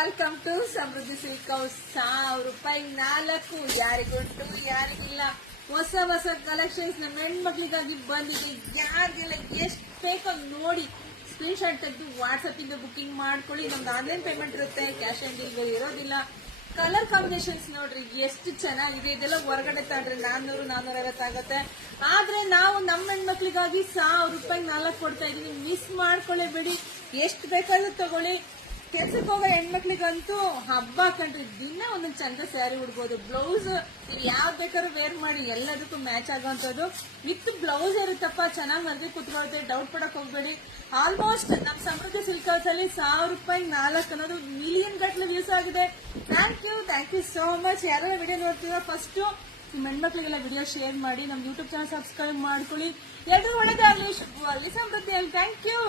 Welcome to Samriddhi silk house. 1000 ರೂಪಾಯಿ 4 ಯಾರಿಗುಂಟು ಯಾರಿಗಿಲ್ಲ. ಹೊಸ ಹೊಸ ಕಲೆಕ್ಷನ್ಸ್ ನಮ್ಮ ಹೆಣ್ಮಕ್ಳಿಗಾಗಿ ಬಂದಿದೆ. ಯಾರಿಗೆಲ್ಲ ಎಷ್ಟು ಬೇಕೋ ನೋಡಿ ಸ್ಕ್ರೀನ್ ಶಾಟ್ ತೆಗೆದು ವಾಟ್ಸ್ಆಪ್ ಇಂದ ಬುಕಿಂಗ್ ಮಾಡ್ಕೊಳ್ಳಿ. ನಮ್ದು ಆನ್ಲೈನ್ ಪೇಮೆಂಟ್ ಇರುತ್ತೆ, ಕ್ಯಾಶ್ ಆನ್ ಡೆಲಿವರಿ ಇರೋದಿಲ್ಲ. ಕಲರ್ ಕಾಂಬಿನೇಷನ್ಸ್ ನೋಡ್ರಿ ಎಷ್ಟು ಚೆನ್ನಾಗಿದೆ. ಇದೆಲ್ಲ ಹೊರಗಡೆ ತಗೊಂಡ್ರೆ 400-450 ಆಗುತ್ತೆ. ಆದ್ರೆ ನಾವು ನಮ್ಮ ಹೆಣ್ಮಕ್ಳಿಗಾಗಿ 1000 ರೂಪಾಯಿ 4 ಕೊಡ್ತಾ ಇದೀವಿ. ಮಿಸ್ ಮಾಡ್ಕೊಳ್ಳೇಬೇಡಿ. ಎಷ್ಟು ಬೇಕಾದ್ರೂ ತಗೊಳ್ಳಿ. ಕೆಲ್ಸಕ್ಕೆ ಹೋಗೋ ಹೆಣ್ಮಕ್ಳಿಗಂತೂ ಹಬ್ಬ ಕಂಡ್ರಿ. ದಿನ ಒಂದೊಂದು ಚಂದ ಸ್ಯಾರಿ ಉಡ್ಬೋದು. ಬ್ಲೌಸ್ ಯಾವ್ ಬೇಕಾದ್ರೂ ವೇರ್ ಮಾಡಿ ಎಲ್ಲದಕ್ಕೂ ಮ್ಯಾಚ್ ಆಗೋಂಥದ್ದು. ವಿತ್ ಬ್ಲೌಸ್ ಇರುತ್ತಪ್ಪ, ಚೆನ್ನಾಗಿ ಮರ್ಗೆ ಕುತ್ಕೊಳುತ್ತೆ. ಡೌಟ್ ಪಡಕ್ ಹೋಗ್ಬೇಡಿ. ಆಲ್ಮೋಸ್ಟ್ ನಮ್ಮ ಸಮೃದ್ಧಿ ಸಿಲ್ಕ್ ಹೌಸ್ ಅಲ್ಲಿ 1000 ರೂಪಾಯಿ 4 ಅನ್ನೋದು ಮಿಲಿಯನ್ ಗಟ್ಟಲೆ ವ್ಯೂಸ್ ಆಗಿದೆ. Thank you so much. ಯಾರೆಲ್ಲ ವಿಡಿಯೋ ನೋಡ್ತೀರಾ ಫಸ್ಟ್ ನಿಮ್ಮ ಹೆಣ್ಮಕ್ಳಿಗೆಲ್ಲ ವಿಡಿಯೋ ಶೇರ್ ಮಾಡಿ. ನಮ್ಮ ಯೂಟ್ಯೂಬ್ ಚಾನಲ್ ಸಬ್ಸ್ಕ್ರೈಬ್ ಮಾಡ್ಕೊಳ್ಳಿ. ಎಲ್ಲರೂ ಒಳ್ಳೆದಾಗ್ಲಿ, ಶುಭವಾಗ್ಲಿ, ಸಮೃದ್ಧಿ ಆಗಲಿ. Thank you.